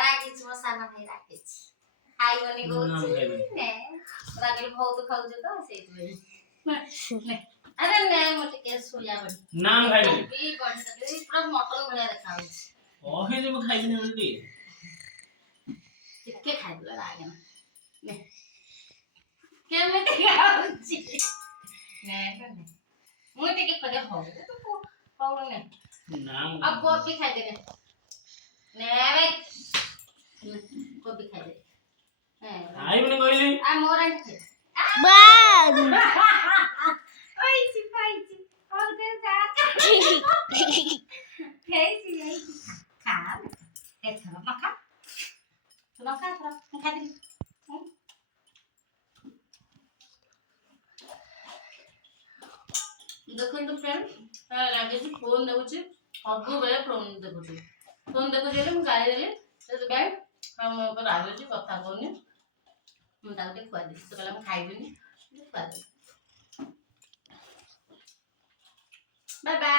ରାଗିଛି ମୋ ସାନ ଭାଇ ରାଗିଛି ଖାଇବନି କହୁଛି ନେ ରାଗିଲେ ବହୁତ ଖାଉଛ ତ ସେଇଥିପାଇଁ ଆରେ ନେ ମୁଁ ଟିକେ ଶୋଇବା ବଢି ନାମ ଖାଇବନି ବି ବଢି ତରକାରୀ ପୁରା ମଟନ ଭଳିଆ ଦେଖାଯାଉଛି ଓହେ ମୁଁ ଖାଇବିନି ବୋଲି ଟିକେ ଖାଇଦେଲା ରାଗେନା ନେ କେମିତି ଖାଉଛି ନେ ମୁଁ ଟିକେ ଖୋଜେ ହଉ ହଉନି ନାମ अब गोभी खाई दे ने गोभी खाई दे आइबने कहली आ मोरा खाई बाग ओइची पाइची और दे जा हेची खा एथरा मखा थोड़ा खा दे देखो तो फ्रेंड राजेश फोन देखुची सब बेले फोन देखुची मु गाड़ी देली से बैग हम पर राजेश कथा कहनी मु ताके खुआ दे तो कहला मु खाइबिनी खुआ दे बाय बाय